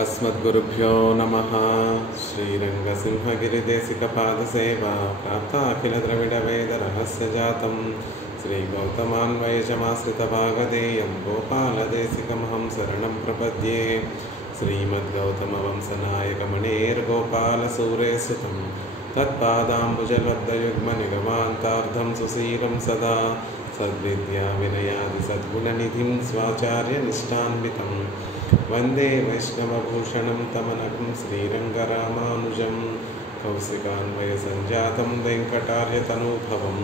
अस्मद्गुरुभ्यो नमः। श्रीरङ्गसिंहगिरिदेशिकपादसेवा प्राप्ताखिलद्रविडवेदरहस्यजातं श्रीगौतमान्वयजमाश्रितभागधेयं गोपालदेशिकमहं शरणं प्रपद्ये। श्रीमद्गौतमवंशनायकमणेर्गोपालसूरेसुतं तत्पादाम्बुजलब्धयुग्मनिगमान्तार्धं सुशीलं सदा सद्विद्याविनयादिसद्गुणनिधिं स्वाचार्यनिष्ठान्वितं वन्दे वैष्णवभूषणं तमनकं श्रीरङ्गरामानुजं कौशिकान्वयसञ्जातं वेङ्कटार्यतनूभवं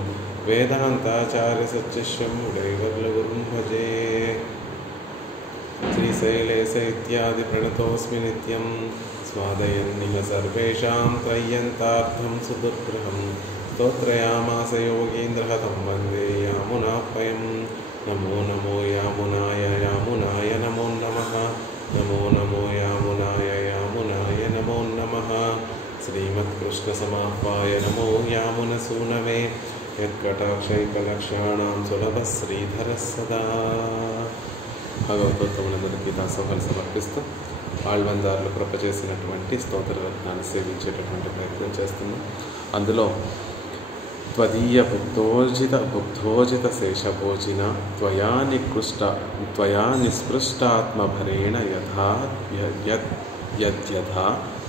वेदान्ताचार्यसच्चिष्यं उडैवर्लगुरुं भजे। श्रीशैलेश इत्यादि प्रणतोऽस्मि नित्यं स्वादयन्निह सर्वेषां त्रय्यन्तार्थं सुदुर्ग्रहं स्तोत्रयामास योगीन्द्रः तं वन्दे यामुनापयं। नमो नमो यामुनाय यामुनाय नमो नमः। नमो नमो यामुनाय यामुनाय नमो नमः। श्रीमत्कृष्णसमाह्वाय नमो यामुनसूनवे यत्कटाक्षैकलक्षाणां सुलभः श्रीधरः सदा। భగవతోత్తములందరికీ దాసోహాలు సమర్పిస్తూ ఆళ్వందారులు కృప చేసినటువంటి స్తోత్ర రత్నాన్ని సేవించేటటువంటి ప్రయత్నం చేస్తున్నాం. అందులో త్వదీయ బుద్ధోజిత శేషభోజిన త్వయా నిస్పృష్టాత్మభరేణ యథా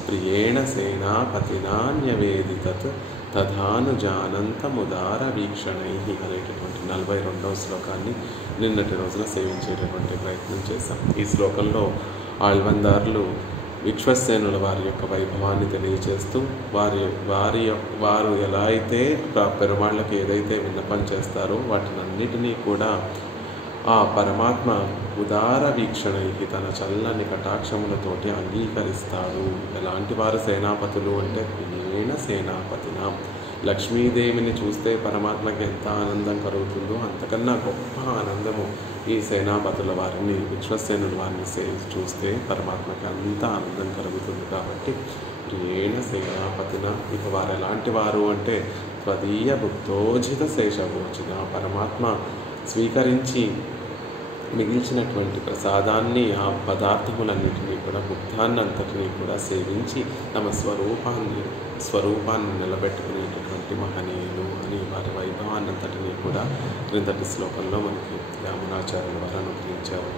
ప్రియేణ సేనాపతినాన్యవేదితత్ తథానుజానంతముదార వీక్షణై అనేటటువంటి 42వ శ్లోకాన్ని నిన్నటి రోజున సేవించేటటువంటి ప్రయత్నం చేశాం. ఈ శ్లోకంలో ఆళ్వందారులు విశ్వసేనుల వారి యొక్క వైభవాన్ని తెలియజేస్తూ వారు ఎలా అయితే పెరుమాళ్ళకి ఏదైతే విన్నపం చేస్తారో వాటినన్నిటినీ కూడా ఆ పరమాత్మ ఉదార వీక్షణై తన చల్లని కటాక్షములతోటి అంగీకరిస్తాడు. ఎలాంటి వారు సేనాపతులు అంటే ప్రియేణ సేనాపతిన, లక్ష్మీదేవిని చూస్తే పరమాత్మకి ఎంత ఆనందం కలుగుతుందో అంతకన్నా గొప్ప ఆనందము ఈ సేనాపతుల వారిని విశ్వసేనుల వారిని చూస్తే పరమాత్మకి అంత ఆనందం కలుగుతుంది. కాబట్టి ప్రియేణ సేనాపతిన, ఇక వారు ఎలాంటి వారు అంటే త్వదీయ బుద్ధోజిత శేషభోజిన, పరమాత్మ స్వీకరించి మిగిల్చినటువంటి ప్రసాదాన్ని ఆ పదార్థములన్నింటినీ కూడా బుద్ధాన్ని అంతటినీ కూడా సేవించి తమ స్వరూపాన్ని నిలబెట్టుకునేటటువంటి మహనీయులు అని వారి వైభవాన్ని అంతటినీ కూడా క్రిందటి శ్లోకంలో మనకి యామునాచార్యుల వారు అనుగ్రహించారు.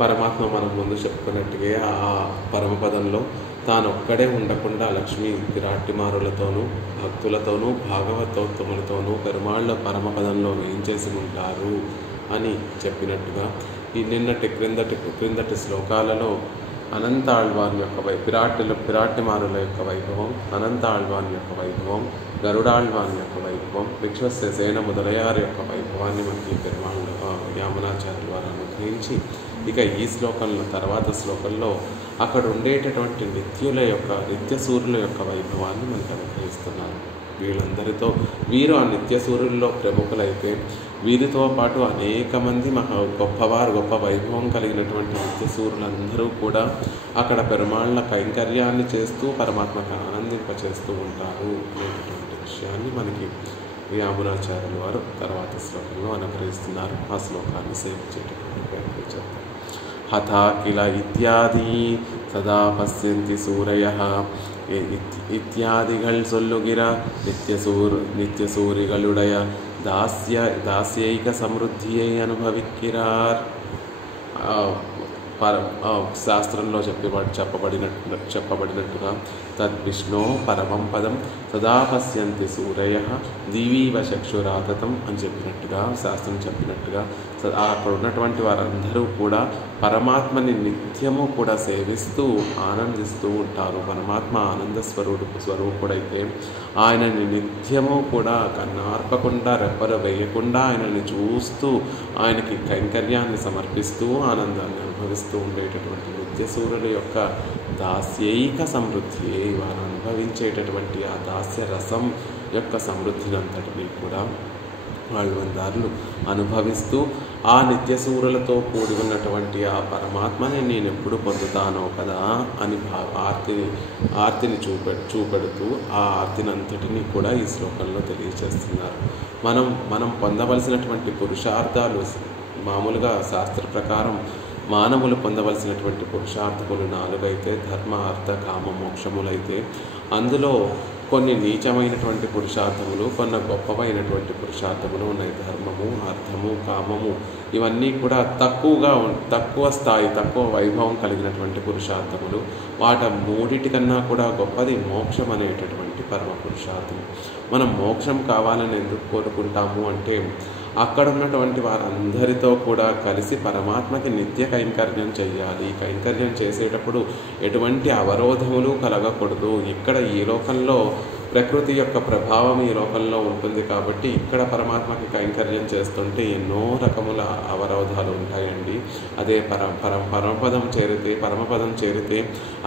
పరమాత్మ మనం ముందు చెప్పుకున్నట్టుగా ఆ పరమపదంలో తానొక్కడే ఉండకుండా లక్ష్మీ విరాట్టిమారులతోనూ భక్తులతోనూ భాగవతోత్తములతోనూ పెరుమాళ్ళ పరమపదంలో వేయించేసి ఉంటారు అని చెప్పినట్టుగా ఈ క్రిందటి శ్లోకాలలో అనంత ఆళ్వాన్ యొక్క పిరాట్టిమారుల యొక్క వైభవం, అనంత ఆళ్వాన్ యొక్క వైభవం, గరుడాళ్వాన్ యొక్క వైభవం, విశ్వసేన మొదలయారు యొక్క వైభవాన్ని మనకి పెరుమాళ్ళ యామునాచార్యుల వారు అనుగ్రహించి ఇక ఈ శ్లోకంలో తర్వాత శ్లోకంలో అక్కడ ఉండేటటువంటి నిత్యసూరుల యొక్క వైభవాన్ని మనకు అనుగ్రహిస్తున్నారు. వీరు ఆ నిత్యసూరుల్లో ప్రముఖులైతే వీరితో పాటు అనేక మంది గొప్ప వైభవం కలిగినటువంటి నిత్యసూరులందరూ కూడా అక్కడ పెరుమాళ్ళ కైంకర్యాన్ని చేస్తూ పరమాత్మకు ఆనందింపచేస్తూ ఉంటారు అనేటటువంటి విషయాన్ని మనకి యామునాచార్యుల వారు తర్వాత శ్లోకంలో అనుగ్రహిస్తున్నారు. ఆ శ్లోకాన్ని సేవించేటటువంటి ప్రయత్నం చేద్దాం. హఠా కిల ఇత్యాది సదా పశ్యంతి సూరయః ఇత్యాదిగల్ సొల్లుగిర నిత్యసూరిగలుడయ దాస్యైక సమృద్ధియై అనుభవిక్కిరార్. శాస్త్రంలో చెప్పబడినట్టుగా తద్విష్ణో పరమం పదం సదా పశ్యంతి సూరయః దివీవ చక్షురాతతం అని చెప్పినట్టుగా శాస్త్రం చెప్పినట్టుగా అక్కడ ఉన్నటువంటి వారందరూ కూడా పరమాత్మని నిత్యము కూడా సేవిస్తూ ఆనందిస్తూ ఉంటారు. పరమాత్మ ఆనంద స్వరూపుడైతే ఆయనని నిత్యము కూడా కన్నార్పకుండా రెప్పలు వేయకుండా ఆయనని చూస్తూ ఆయనకి కైంకర్యాన్ని సమర్పిస్తూ ఆనందాన్ని అనుభవిస్తూ ఉండేటటువంటి నిత్యసూరుల యొక్క దాస్యైక సమృద్ధి, వారు అనుభవించేటటువంటి ఆ దాస్య రసం యొక్క సమృద్ధిని అంతటినీ కూడా ఆళ్వందారులు అనుభవిస్తూ ఆ నిత్యసూరులతో కూడి ఉన్నటువంటి ఆ పరమాత్మని నేను ఎప్పుడు పొందుతానో కదా అని ఆర్తిని చూపెడుతూ ఆ ఆర్తిని అంతటినీ కూడా ఈ శ్లోకంలో తెలియజేస్తున్నారు. మనం పొందవలసినటువంటి పురుషార్థాలు మామూలుగా శాస్త్ర ప్రకారం మానవులు పొందవలసినటువంటి పురుషార్థములు 4 అయితే, ధర్మ అర్థ కామ మోక్షములైతే అందులో కొన్ని నీచమైనటువంటి పురుషార్థములు, కొన్ని గొప్పవైనటువంటి పురుషార్థములు ఉన్నాయి. ధర్మము, అర్థము, కామము ఇవన్నీ కూడా తక్కువ స్థాయి, తక్కువ వైభవం కలిగినటువంటి పురుషార్థములు. వాటి మూడిటికన్నా కూడా గొప్పది మోక్షం అనేటటువంటి పరమ పురుషార్థం. మనం మోక్షం కావాలని ఎందుకు కోరుకుంటాము అంటే, అక్కడ ఉన్నటువంటి వారందరితో కూడా కలిసి పరమాత్మకి నిత్య కైంకర్యం చేయాలి. కైంకర్యం చేసేటప్పుడు ఎటువంటి అవరోధములు కలగకూడదు. ఇక్కడ ఈ లోకంలో ప్రకృతి యొక్క ప్రభావం ఈ లోకంలో ఉంటుంది కాబట్టి ఇక్కడ పరమాత్మకి కైంకర్యం చేస్తుంటే ఎన్నో రకముల అవరోధాలు ఉంటాయండి. అదే పరమపదం చేరితే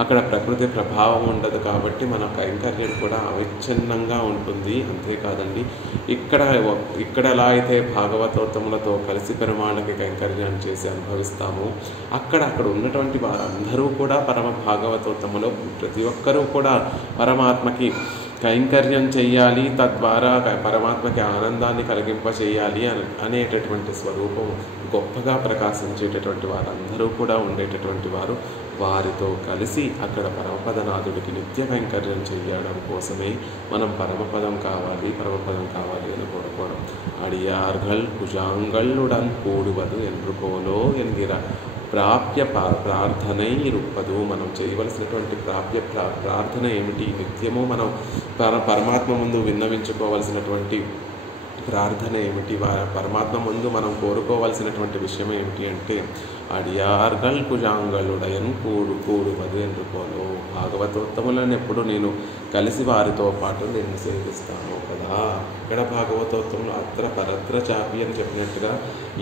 అక్కడ ప్రకృతి ప్రభావం ఉండదు కాబట్టి మన కైంకర్యం కూడా అవిచ్ఛిన్నంగా ఉంటుంది. అంతేకాదండి, ఇక్కడ ఎలా అయితే భాగవతోత్తములతో కలిసి పెరుమాళ్ళకి కైంకర్యాన్ని చేసి అనుభవిస్తామో అక్కడ ఉన్నటువంటి వారందరూ కూడా పరమ భాగవతోత్తములు ప్రతి ఒక్కరూ కూడా పరమాత్మకి కైంకర్యం చెయ్యాలి, తద్వారా పరమాత్మకి ఆనందాన్ని కలిగింపచేయాలి అనేటటువంటి స్వరూపం గొప్పగా ప్రకాశించేటటువంటి వారందరూ కూడా ఉండేటటువంటి వారు. వారితో కలిసి అక్కడ పరమపదనాథుడికి నిత్య కైంకర్యం చేయడం కోసమే మనం పరమపదం కావాలి అని కోరుకోవడం. అడియార్గల్ కుజాంగళ్ళుడన్ కూడువదు ఎండ్రుకోలో ఎన్నిర ప్రాప్య ప్రార్థనై ఇరుప్పదు. మనం చేయవలసినటువంటి ప్రార్థన ఏమిటి? నిత్యము మనం పరమాత్మ ముందు విన్నవించుకోవలసినటువంటి ప్రార్థన ఏమిటి? పరమాత్మ ముందు మనం కోరుకోవలసినటువంటి విషయం ఏమిటి అంటే, అడియార్గల్ కుజాంగళుడయన్ కూడువదు ఎన్నుకోను. భాగవతోత్తములను ఎప్పుడు నేను కలిసి వారితో పాటు నేను సేవిస్తాను కదా. ఇక్కడ భాగవతోత్తములు అత్ర పరత్ర చాపి అని చెప్పినట్టుగా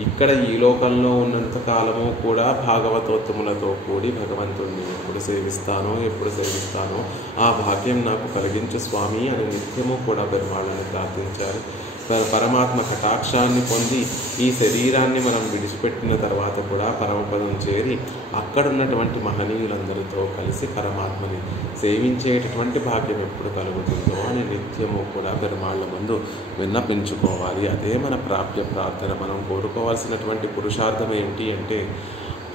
ఇక్కడ ఈ లోకంలో ఉన్నంత కాలము కూడా భాగవతోత్తములతో కూడి భగవంతుడిని ఎప్పుడు సేవిస్తానో ఆ భాగ్యం నాకు కలిగించు స్వామి అని నిత్యము కూడా పెరుమాళ్ళని ప్రార్థించారు. పరమాత్మ కటాక్షాన్ని పొంది ఈ శరీరాన్ని మనం విడిచిపెట్టిన తర్వాత కూడా పరమపదం చేరి అక్కడున్నటువంటి మహనీయులందరితో కలిసి పరమాత్మని సేవించేటటువంటి భాగ్యం ఎప్పుడు కలుగుతుందో అని నిత్యము కూడా పెరుమాళ్ళ ముందు విన్నపించుకోవాలి. అదే మన ప్రార్థన. మనం కోరుకోవాల్సినటువంటి పురుషార్థం ఏంటి అంటే,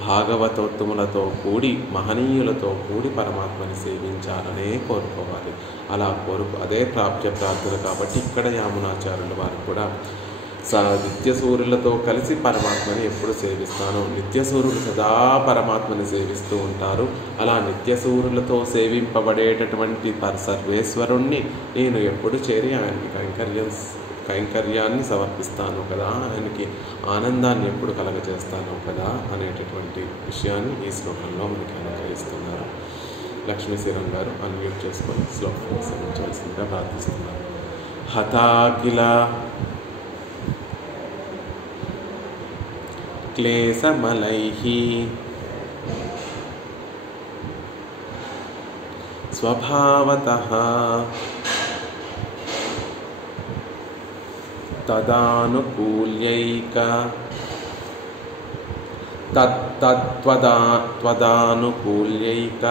భాగవతోత్తములతో కూడి మహనీయులతో కూడి పరమాత్మని సేవించాలనే కోరుకోవాలి. అదే ప్రార్థన కాబట్టి ఇక్కడ యామునాచార్యుల వారు కూడా నిత్యసూరులతో కలిసి పరమాత్మని ఎప్పుడు సేవిస్తాను. నిత్యసూరులు సదా పరమాత్మని సేవిస్తూ ఉంటారు. అలా నిత్యసూరులతో సేవింపబడేటటువంటి సర్వేశ్వరుణ్ణి నేను ఎప్పుడు చేరి ఆయనకి కైంకర్యాన్ని సమర్పిస్తాను కదా, ఆయనకి ఆనందాన్ని ఎప్పుడు కలగజేస్తాను కదా అనేటటువంటి విషయాన్ని ఈ శ్లోకంలో మనకి అనుగ్రహిస్తున్నారు. లక్ష్మీశ్వరం గారు అన్మ్యూట్ చేసుకొని శ్లోకాన్ని సమర్పించవలసిందిగా ప్రార్థిస్తున్నారు. హతాకిల క్లేశమలైః స్వభావతః తదానుకూల్యైక త్వదానుకూల్యైక.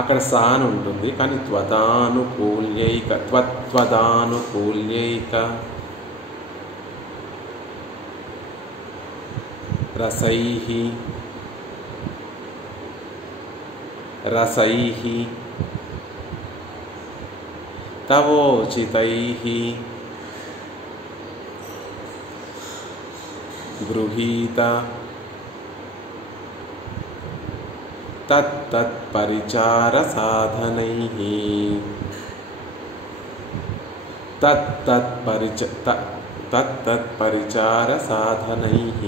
అక్కడ సా అని ఉంటుంది కానీ త్వదానుకూల్యైక రసైః తవోచితైః గృహీత తత్తత్పరిచార సాధనైః తత్తత్పరిచార సాధనైః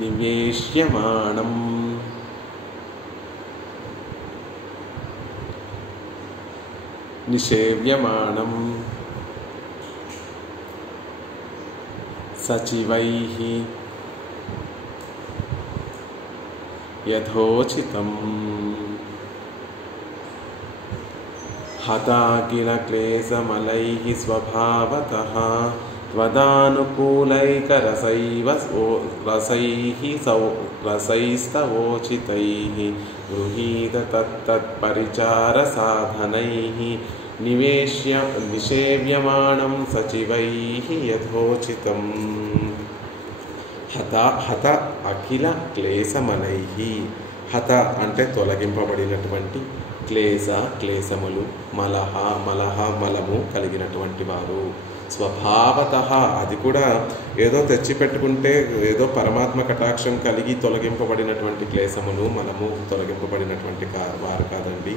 నివేశ్యమాణం నిషేవ్యమాణం సచివైః యథోచితం. హతాకిల క్లేశమలైః స్వభావతః త్వదానుకూలైక రసైస్తవోచితైః గృహీత తత్తత్పరిచార సాధనైః నిషేవ్యమాణం సచివైః యథోచితం. హత అఖిల క్లేశమనైః. హత అంటే తొలగింపబడినటువంటి, క్లేశములు, మలము కలిగినటువంటి వారు. స్వభావతః, అది కూడా ఏదో తెచ్చిపెట్టుకుంటే ఏదో పరమాత్మ కటాక్షం కలిగి తొలగింపబడినటువంటి క్లేశములు, మలము తొలగింపబడినటువంటి వారు కాదండి.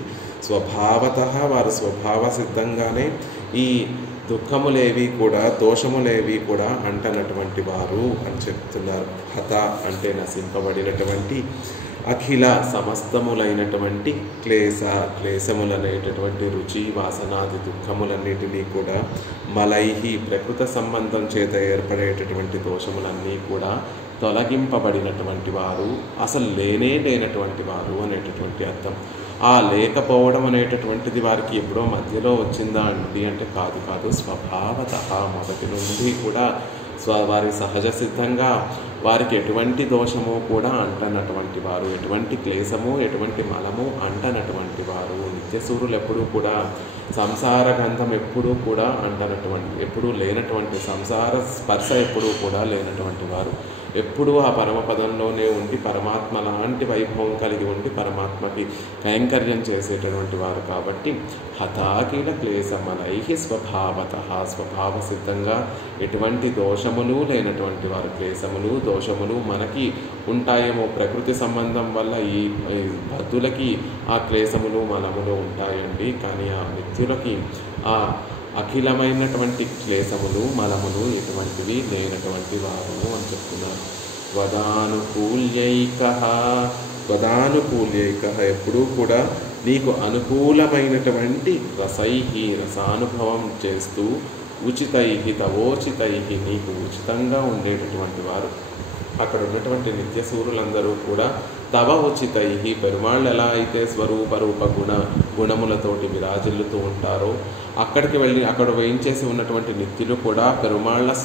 స్వభావతః, వారు స్వభావ సిద్ధంగానే ఈ దుఃఖములేవి కూడా, దోషములేవి కూడా అంటనటువంటి వారు అని చెప్తున్నారు. హత అంటే నశింపబడినటువంటి, అఖిల సమస్తములైనటువంటి క్లేశములనేటటువంటి రుచి వాసనాది దుఃఖములన్నిటినీ కూడా, మలైహి ప్రకృత సంబంధం చేత ఏర్పడేటటువంటి దోషములన్నీ కూడా తొలగింపబడినటువంటి వారు, అసలు లేనటువంటి వారు అనేటటువంటి అర్థం. ఆ లేకపోవడం అనేటటువంటిది వారికి ఎప్పుడో మధ్యలో వచ్చిందా అండి అంటే కాదు. స్వభావతః మొదటి నుండి కూడా వారి సహజ సిద్ధంగా వారికి ఎటువంటి దోషము కూడా అంటనటువంటి వారు, ఎటువంటి క్లేశము, ఎటువంటి మలము అంటనటువంటి వారు. నిత్యసూరులు ఎప్పుడూ కూడా సంసార గంధం ఎప్పుడూ కూడా ఎప్పుడూ లేనటువంటి, సంసార స్పర్శ ఎప్పుడూ కూడా లేనటువంటి వారు. ఎప్పుడూ ఆ పరమపదంలోనే ఉండి పరమాత్మ లాంటి వైభవం కలిగి ఉండి పరమాత్మకి కైంకర్యం చేసేటటువంటి వారు కాబట్టి హతాకిల క్లేశమనైః స్వభావతః, స్వభావ సిద్ధంగా ఎటువంటి దోషములు లేనటువంటి వారు. క్లేశములు, దోషములు మనకి ఉంటాయేమో ప్రకృతి సంబంధం వల్ల, ఈ భక్తులకి ఆ క్లేశములు, మలములు ఉంటాయండి. కానీ ఆ నిత్యులకి ఆ అఖిలమైనటువంటి క్లేశములు, మలములు ఎటువంటివి లేనటువంటి వారు అని చెప్తున్నారు. త్వదానుకూల్యైకః ఎప్పుడూ కూడా నీకు అనుకూలమైనటువంటి రసానుభవం చేస్తూ, తవోచితైః నీకు ఉచితంగా ఉండేటటువంటి వారు. అక్కడ ఉన్నటువంటి నిత్యసూరులందరూ కూడా తవ ఉచితైః, పెరుమాళ్ళు ఎలా అయితే స్వరూప రూప గుణములతోటి విరాజిల్లుతూ ఉంటారో, అక్కడికి వెళ్ళి అక్కడ వేయించేసి ఉన్నటువంటి నిత్యులు కూడా పెరుమాళ్ళకి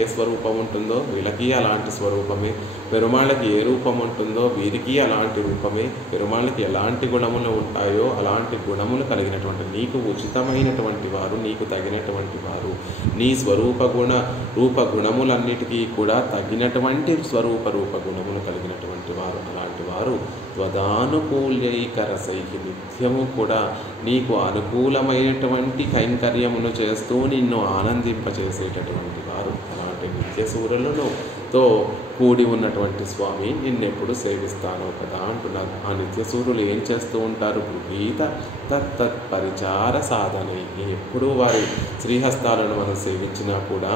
ఏ స్వరూపం ఉంటుందో వీళ్ళకి అలాంటి స్వరూపమే, పెరుమాళ్ళకి ఏ రూపం ఉంటుందో వీరికి అలాంటి రూపమే, పెరుమాళ్ళకి ఎలాంటి గుణములు ఉంటాయో అలాంటి గుణములు కలిగినటువంటి నీకు ఉచితమైనటువంటి వారు, నీకు తగినటువంటి వారు, నీ రూప గుణములన్నిటికీ కూడా తగినటువంటి రూప గుణములు కలిగినటువంటి వారు. అలాంటి వారు త్వదానుకూల్యైకరసైః నిత్యము కూడా నీకు అనుకూలమైనటువంటి కైంకర్యమును చేస్తూ నిన్ను ఆనందింపచేసేటటువంటి వారు. అలాంటి నిత్యసూరులతో కూడి ఉన్నటువంటి స్వామి నిన్నెప్పుడు సేవిస్తానో కదా అంటున్నారు. ఆ నిత్యసూరులు ఏం చేస్తూ ఉంటారు? గృహీత తత్తత్ పరిచార సాధనై. ఎప్పుడూ వారి శ్రీహస్తాలను మనం సేవించినా కూడా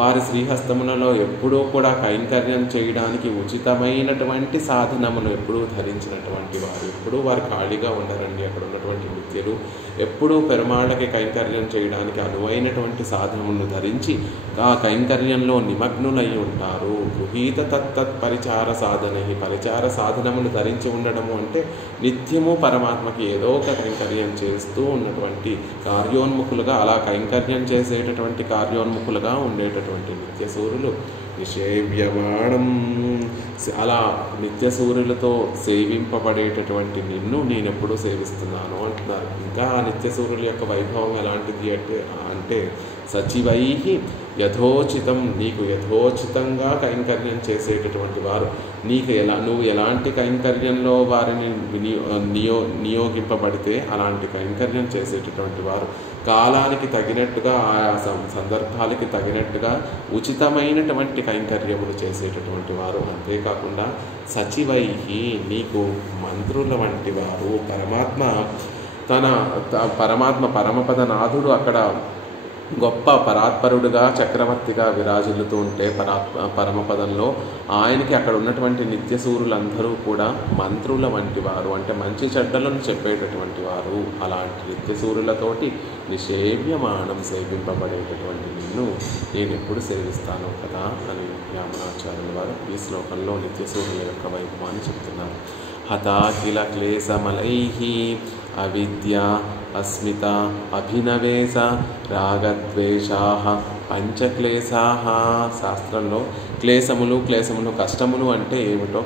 వారి శ్రీహస్తములలో ఎప్పుడూ కూడా కైంకర్యం చేయడానికి ఉచితమైనటువంటి సాధనమును ఎప్పుడూ ధరించినటువంటి వారు. ఎప్పుడూ వారు ఖాళీగా ఉండరండి. అక్కడ ఉన్నటువంటి నిత్యులు ఎప్పుడూ పెరుమాళ్ళకి కైంకర్యం చేయడానికి అనువైనటువంటి సాధనమును ధరించి ఆ కైంకర్యంలో నిమగ్నులై ఉంటారు. గృహీత తత్తత్ పరిచార సాధన. పరిచార సాధనమును ధరించి ఉండడము అంటే నిత్యము పరమాత్మకి ఏదో ఒక కైంకర్యం చేస్తూ ఉన్నటువంటి కార్యోన్ముఖులుగా, అలా కైంకర్యం చేసేటటువంటి కార్యోన్ముఖులుగా ఉండేటటువంటి నిత్యసూరులు నిషేవ్యమాణం. అలా నిత్యసూరులతో సేవింపబడేటటువంటి నిన్ను నేనెప్పుడు సేవిస్తున్నాను అంటున్నారు. ఇంకా ఆ నిత్యసూరుల యొక్క వైభవం ఎలాంటిది అంటే సచివైః యథోచితం, నీకు యథోచితంగా కైంకర్యం చేసేటటువంటి వారు. నువ్వు ఎలాంటి కైంకర్యంలో వారిని నియోగింపబడితే అలాంటి కైంకర్యం చేసేటటువంటి వారు. కాలానికి తగినట్టుగా, ఆయా సందర్భాలకి తగినట్టుగా ఉచితమైనటువంటి కైంకర్యములు చేసేటటువంటి వారు. అంతేకాకుండా సచివైః నీకు మంత్రుల వంటి వారు. పరమపదనాథుడు అక్కడ గొప్ప పరాత్పరుడుగా, చక్రవర్తిగా విరాజిల్లుతూ ఉంటే పరమపదంలో ఆయనకి అక్కడ ఉన్నటువంటి నిత్యసూరులందరూ కూడా మంత్రుల వంటి వారు, అంటే మంచి చెడ్డలను చెప్పేటటువంటి వారు. అలాంటి నిత్యసూరులతోటి నిషేవ్యమానం, సేవింపబడేటటువంటి నిన్ను నేను ఎప్పుడు సేవిస్తాను కదా అని యామునాచార్యుల వారు ఈ శ్లోకంలో నిత్యసూరుల యొక్క వైభవాన్ని చెప్తున్నారు. హతాకిల క్లేశమలైః అవిద్య అస్మిత అభినవేశ రాగద్వేషాః పంచక్లేశాః. శాస్త్రంలో క్లేశములు కష్టములు అంటే ఏమిటో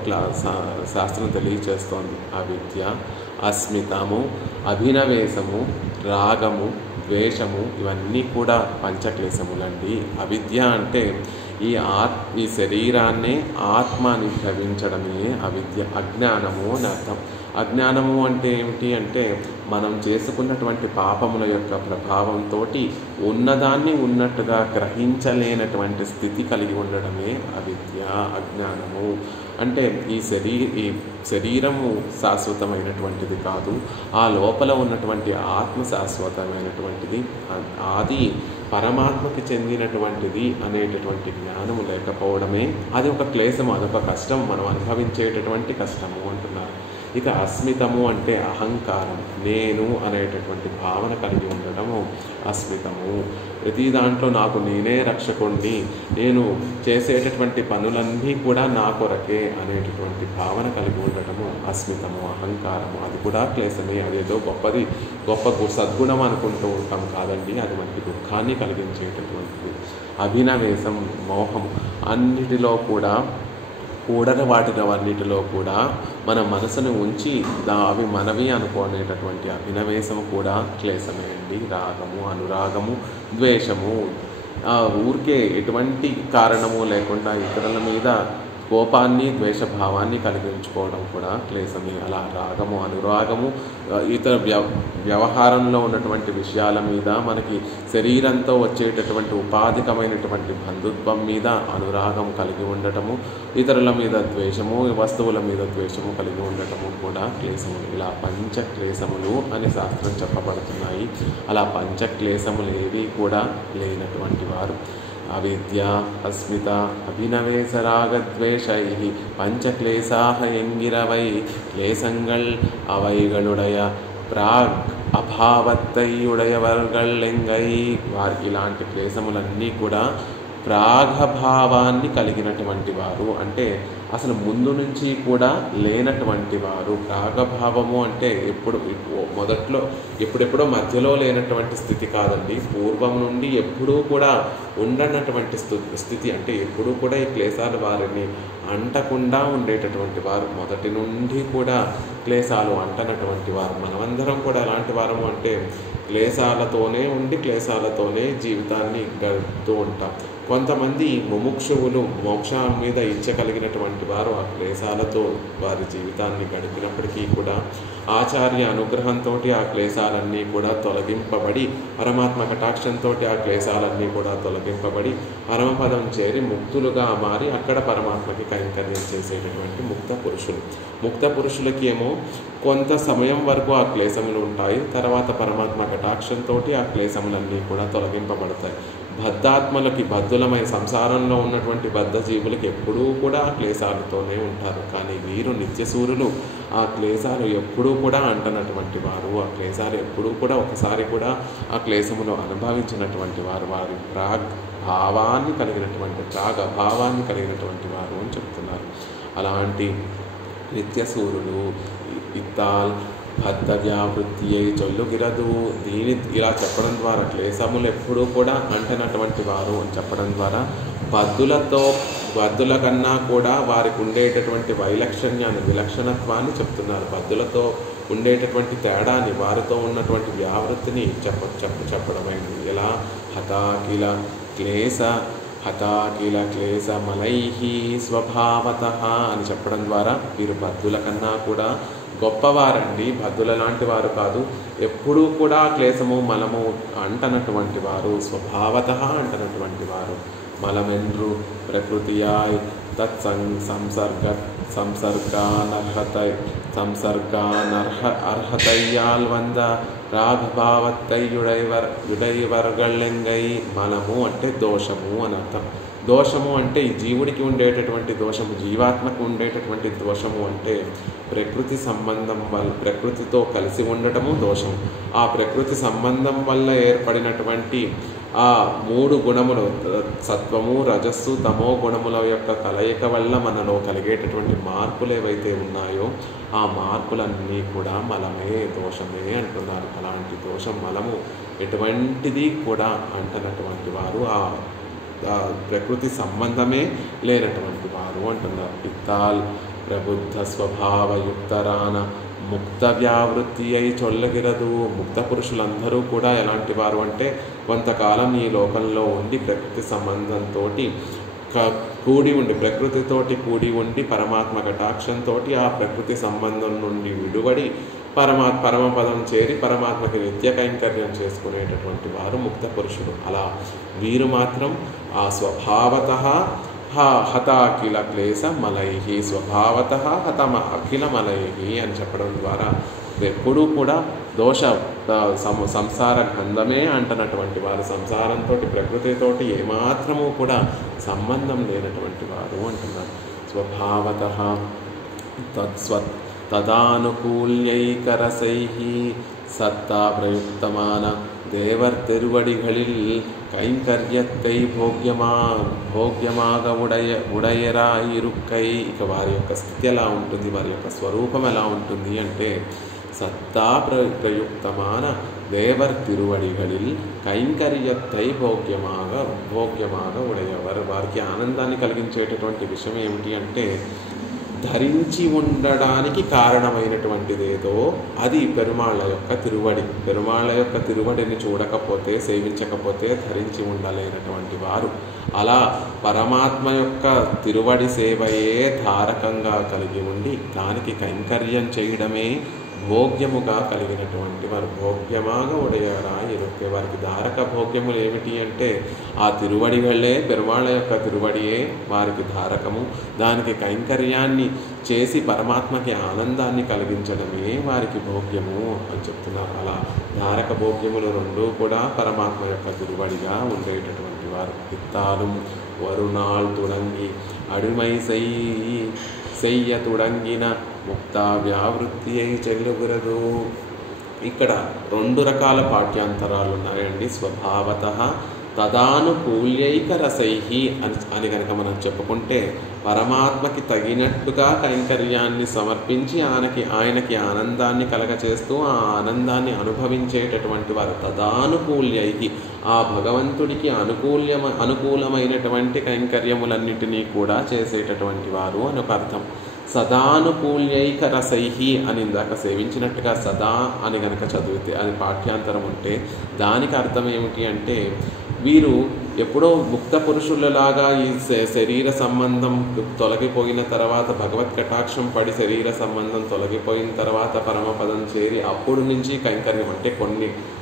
శాస్త్రం తెలియచేస్తోంది. అవిద్య అస్మితము, అభినవేశము, రాగము, ద్వేషము ఇవన్నీ కూడా పంచక్లేశములండి. అవిద్య అంటే ఈ శరీరాన్నే ఆత్మ అని భ్రమించడమే అవిద్య. అజ్ఞానము అని అర్థం. అజ్ఞానము అంటే ఏమిటి అంటే మనం చేసుకున్నటువంటి పాపముల యొక్క ప్రభావంతో ఉన్నదాన్ని ఉన్నట్టుగా గ్రహించలేనటువంటి స్థితి కలిగి ఉండడమే అవిద్య, అజ్ఞానము. అంటే ఈ శరీరము శాశ్వతమైనటువంటిది కాదు, ఆ లోపల ఉన్నటువంటి ఆత్మ శాశ్వతమైనటువంటిది, అది పరమాత్మకి చెందినటువంటిది అనేటటువంటి జ్ఞానము లేకపోవడమే అది ఒక క్లేశము, అదొక కష్టం, మనం అనుభవించేటటువంటి కష్టము అంటున్నారు. ఇక అస్మితము అంటే అహంకారం, నేను అనేటటువంటి భావన కలిగి ఉండటము అస్మితము. ప్రతి దాంట్లో నాకు నేనే రక్షకుణ్ణి, నేను చేసేటటువంటి పనులన్నీ కూడా నా కొరకే అనేటటువంటి భావన కలిగి ఉండటము అస్మితము, అహంకారము. అది కూడా క్లేశమే. అదేదో గొప్ప సద్గుణం అనుకుంటూ ఉంటాం కాదండి, అది మనకి దుఃఖాన్ని కలిగించేటటువంటిది. అభినవేశం, మోహం, అన్నిటిలో కూడా కూడని వాటినవన్నిటిలో కూడా మన మనసును ఉంచి అవి మనవి అనుకునేటటువంటి అభినవేశము కూడా క్లేశమే అండి. రాగము, అనురాగము, ద్వేషము, ఊరికే ఎటువంటి కారణము లేకుండా ఇతరుల మీద కోపాన్ని, ద్వేషభావాన్ని కలిగించుకోవడం కూడా క్లేశమే. అలా రాగము, అనురాగము, ఇతర వ్యవహారంలో ఉన్నటువంటి విషయాల మీద, మనకి శరీరంతో వచ్చేటటువంటి ఉపాధికమైనటువంటి బంధుత్వం మీద అనురాగం కలిగి ఉండటము, ఇతరుల మీద ద్వేషము, వస్తువుల మీద ద్వేషము కలిగి ఉండటము కూడా క్లేశములు. ఇలా పంచక్లేశములు అని శాస్త్రం చెప్పబడుతున్నాయి. అలా పంచక్లేశములు ఏవి కూడా లేనటువంటి వారు అవిద్య, అస్మిత, అభినవేశ, రాగద్వేஷை பஞ்சக்லேசாக என்கிறவை கிளேசங்கள் அவைகளுடைய ప్రాగ్ అభావత్తయుడయవర్గల్ ఎంగై. వారికి ఇలాంటి క్లేశములన్నీ కూడా ప్రాగభావాన్ని కలిగినటువంటి వారు, అంటే అసలు ముందు నుంచి కూడా లేనటువంటి వారు. ప్రాగభావము అంటే మొదట్లో ఎప్పుడెప్పుడో మధ్యలో లేనటువంటి స్థితి కాదండి, పూర్వం నుండి ఎప్పుడూ కూడా ఉండనటువంటి స్థితి. అంటే ఎప్పుడూ కూడా ఈ క్లేశాలు వారిని అంటకుండా ఉండేటటువంటి వారు, మొదటి నుండి కూడా క్లేశాలు అంటనటువంటి వారు. మనమందరం కూడా ఎలాంటి వారము అంటే క్లేశాలతోనే ఉండి క్లేశాలతోనే జీవితాన్ని గడుపుతూ ఉంటాం. కొంతమంది ముముక్షువులు మోక్షం మీద ఇచ్చగలిగినటువంటి వారు ఆ క్లేశాలతో వారి జీవితాన్ని గడిపినప్పటికీ కూడా ఆచార్య అనుగ్రహంతో ఆ క్లేశాలన్నీ కూడా తొలగింపబడి, పరమాత్మ కటాక్షంతో ఆ క్లేశాలన్నీ కూడా తొలగింపబడి పరమపదం చేరి ముక్తులుగా మారి అక్కడ పరమాత్మకి కైంకర్యం చేసేటటువంటి ముక్త పురుషులకి ఏమో కొంత సమయం వరకు ఆ క్లేశములు ఉంటాయి, తర్వాత పరమాత్మ కటాక్షంతో ఆ క్లేశములన్నీ కూడా తొలగింపబడతాయి. బద్ధాత్మలకి, బద్ధులమై సంసారంలో ఉన్నటువంటి బద్ధ జీవులకి ఎప్పుడూ కూడా ఆ క్లేశాలతోనే ఉంటారు. కానీ వీరు నిత్యసూరులు, ఆ క్లేశాలు ఎప్పుడూ కూడా అంటనటువంటి వారు, ఆ క్లేశాలు ఎప్పుడూ కూడా ఒకసారి కూడా ఆ క్లేశమును అనుభవించినటువంటి వారు, వారి ప్రాగభావాన్ని కలిగినటువంటి వారు అని చెప్తున్నారు. అలాంటి నిత్యసూరులు ఇత్తాల్ బద్ధ వ్యావృత్తి అయి చొల్లుగిరదు. ఇలా చెప్పడం ద్వారా క్లేశములు ఎప్పుడూ కూడా అంటనటువంటి వారు అని చెప్పడం ద్వారా బద్ధుల కన్నా కూడా వారికి ఉండేటటువంటి వైలక్షణ్యాన్ని, విలక్షణత్వాన్ని చెప్తున్నారు. బద్ధులతో ఉండేటటువంటి తేడాన్ని, వారితో ఉన్నటువంటి వ్యావృత్తిని చెప్పడమైంది. ఎలా హతాకిల క్లేశ మలైహి స్వభావతః అని చెప్పడం ద్వారా వీరు బద్ధుల కన్నా కూడా గొప్పవారండి. బద్ధుల లాంటి వారు కాదు, ఎప్పుడూ కూడా క్లేశము, మలము అంటనటువంటి వారు, స్వభావతః అంటనటువంటి వారు. మలమెండ్రు ప్రకృతియాయ్ అర్హతయ్యాల్ వంద రాగభావత్తయుడైవర్గళ్ళెంగై. మలము అంటే దోషము అని అర్థం. దోషము అంటే ఈ జీవుడికి ఉండేటటువంటి దోషము, జీవాత్మకు ఉండేటటువంటి దోషము అంటే ప్రకృతి సంబంధం వల్ల, ప్రకృతితో కలిసి ఉండటము దోషం. ఆ ప్రకృతి సంబంధం వల్ల ఏర్పడినటువంటి ఆ మూడు గుణములు, సత్వము, రజస్సు, తమో గుణముల యొక్క కలయిక వల్ల మనలో కలిగేటటువంటి మార్పులు ఏవైతే ఉన్నాయో ఆ మార్పులన్నీ కూడా మలమే, దోషమే అంటున్నారు. అలాంటి దోషం, మలము ఎటువంటిది కూడా అంటనటువంటి వారు, ఆ ప్రకృతి సంబంధమే లేనటువంటి వారు అంటున్నారు. ఇత్తాల్ ప్రబుద్ధ స్వభావయుక్తరాన ముక్త వ్యావృత్తి అయి చొల్లగిరదు. ముక్త పురుషులందరూ కూడా ఎలాంటి వారు అంటే కొంతకాలం ఈ లోకంలో ఉండి ప్రకృతి సంబంధంతో కూడి ఉండి ప్రకృతితోటి కూడి ఉండి పరమాత్మ కటాక్షంతో ఆ ప్రకృతి సంబంధం నుండి విడువడి పరమపదం చేరి పరమాత్మకి నిత్య కైంకర్యం చేసుకునేటటువంటి వారు ముక్త పురుషులు. అలా వీరు మాత్రం ఆ స్వభావత హత అఖిల క్లేశ మలై, స్వభావత హత అఖిల మలై అని చెప్పడం ద్వారా ఎప్పుడూ కూడా దోష సంసార గంధమే అంటున్నటువంటి వారు, సంసారంతో ప్రకృతితోటి ఏమాత్రము కూడా సంబంధం లేనటువంటి వారు అంటున్నారు. స్వభావత ததானுகூல்யைகரசைஹ சத்தா பிரயுக்தமான தேவர் திருவடிகளில் కైంకర్యక్కై భోగ్యమాగ ఉడయరాయిరుక్కై. ఇక వారి యొక్క స్థితి ఎలా ఉంటుంది, వారి యొక్క స్వరూపం ఎలా ఉంటుంది అంటే సత్తా ప్రయుక్తమాన దేవర్ తిరువడిகளில் కైంకర్యక్కై భోగ్యమాగ ఉడయవర్. వారికి ఆనందాన్ని కలిగించేటటువంటి విషయం ఏమిటి అంటే ధరించి ఉండడానికి కారణమైనటువంటిదేదో అది పెరుమాళ్ళ యొక్క తిరువడి. పెరుమాళ్ళ యొక్క తిరువడిని చూడకపోతే సేవించకపోతే ధరించి ఉండలేనటువంటి వారు. అలా పరమాత్మ యొక్క తిరువడి సేవయే ధారకంగా కలిగి ఉండి దానికి కైంకర్యం చేయడమే భోగ్యముగా కలిగినటువంటి వారు. భోగ్యమాగా ఉడయారా ఇరుక్కే. వారికి ధారక భోగ్యములు ఏమిటి అంటే ఆ తిరువడిಗಳే, పెరుమాళ్ళ యొక్క తిరువడియే వారికి ధారకము. దానికి కైంకర్యాన్ని చేసి పరమాత్మకి ఆనందాన్ని కలిగించడమే వారికి భోగ్యము అని చెప్తున్నారు. అలా ధారక భోగ్యములు రెండూ కూడా పరమాత్మ యొక్క తిరువడిగా ఉండేటటువంటి వారు. ఇత్తాலும் వరుణాల్ తుడంగి అడిమై సెయ్య తుడంగిన ముక్త వ్యావృత్తి అయి చెల్లుగురదు. ఇక్కడ 2 రకాల పాఠ్యాంతరాలు ఉన్నాయండి. స్వభావత తదానుకూల్యైకరసైహి అని కనుక మనం చెప్పుకుంటే పరమాత్మకి తగినట్టుగా కైంకర్యాన్ని సమర్పించి ఆయనకి ఆనందాన్ని కలగచేస్తూ ఆ ఆనందాన్ని అనుభవించేటటువంటి వారు. తదానుకూల్యైహి ఆ భగవంతుడికి అనుకూలమైనటువంటి కైంకర్యములన్నిటినీ కూడా చేసేటటువంటి వారు అని ఒక అర్థం. సదానుకూల్యైకరసైహి అని ఇందాక సేవించినట్టుగా సదా అని గనక చదివితే అది పాఠ్యాంతరం ఉంటే దానికి అర్థం ఏమిటి అంటే వీరు ఎప్పుడో ముక్త పురుషులలాగా ఈ శరీర సంబంధం తొలగిపోయిన తర్వాత భగవత్ కటాక్షం పడి శరీర సంబంధం తొలగిపోయిన తర్వాత పరమపదం చేరి అప్పుడు నుంచి కైంకర్యం అంటే